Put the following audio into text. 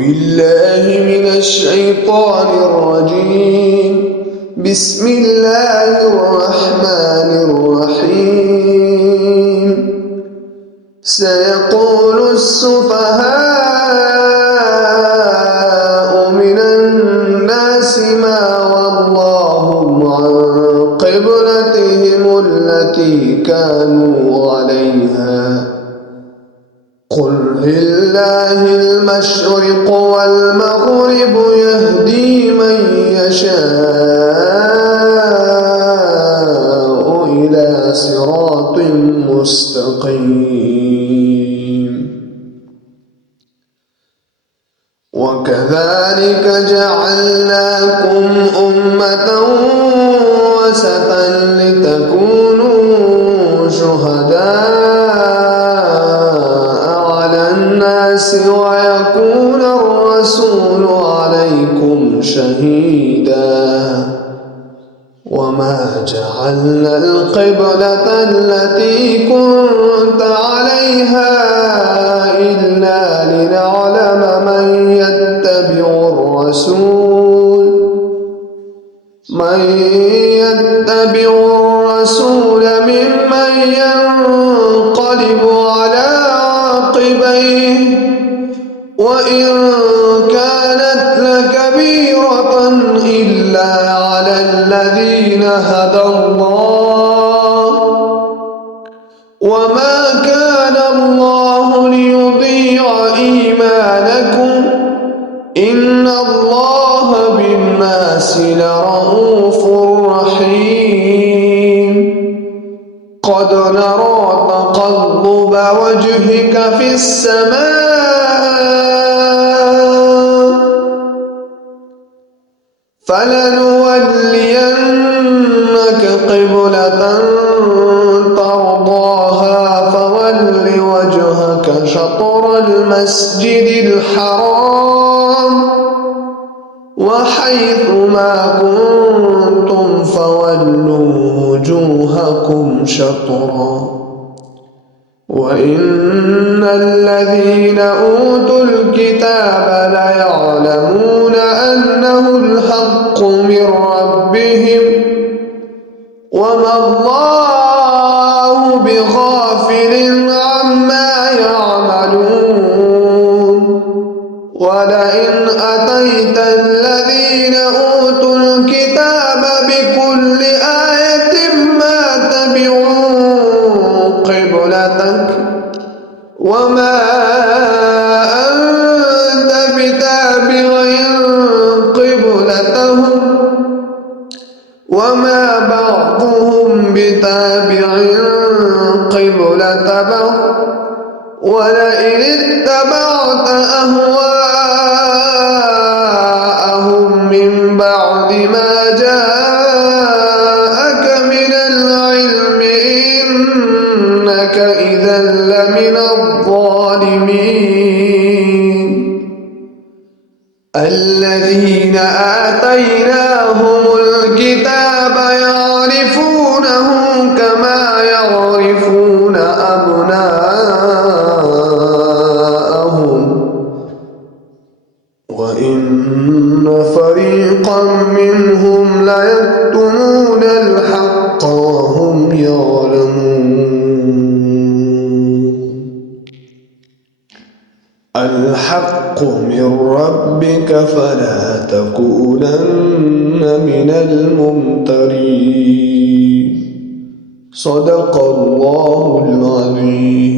بالله من الشيطان الرجيم. بسم الله الرحمن الرحيم. سيقول السفهاء من الناس ما ولاهم عن قبلتهم التي كانوا عليها قل لله المشرق والمغرب يهدي من يشاء إلى صراط مستقيم. وكذلك جعلناكم أمة وسطا لتكونوا شهداء على الناس ويكون الرسول عليكم شهيدا. وما جعلنا القبلة التي كنت عليها إلا لنعلم من يتبع الرسول ممن ينقلب على عقبيه وإن كانت لكبيرة إلا على الذين هدى الله وما كان الله ليضيع إيمانكم إن الله بالناس لرءوف رحيم. قد نرى تقلب وجهك في السماء فلنولينك قبلة ترضاها فول وجهك شطر المسجد الحرام وحيث ما كنتم فولوا وجوهكم شطرا وإن الذين أوتوا الكتاب ليعلمون أنه الحق من ربهم وما الله بغافل عما يعملون. ولئن أتيت الذين أوتوا الكتاب بكل آية ما تبعوا قبلتك وما أنت بتابع قبلتهم وما بعضهم بتابع قبلة بعض ولئن اتبعت أهواءهم من بعد ما جاءك من العلم إنك إذا لمن الظالمين. الذين آتيناهم الكتاب يعرفونه كما يعرفون أبناءهم وإن فريقا منهم ليكتمون الحق وهم يعلمون. الحق من ربك فلا تكونن من الممترين. صدق الله العظيم.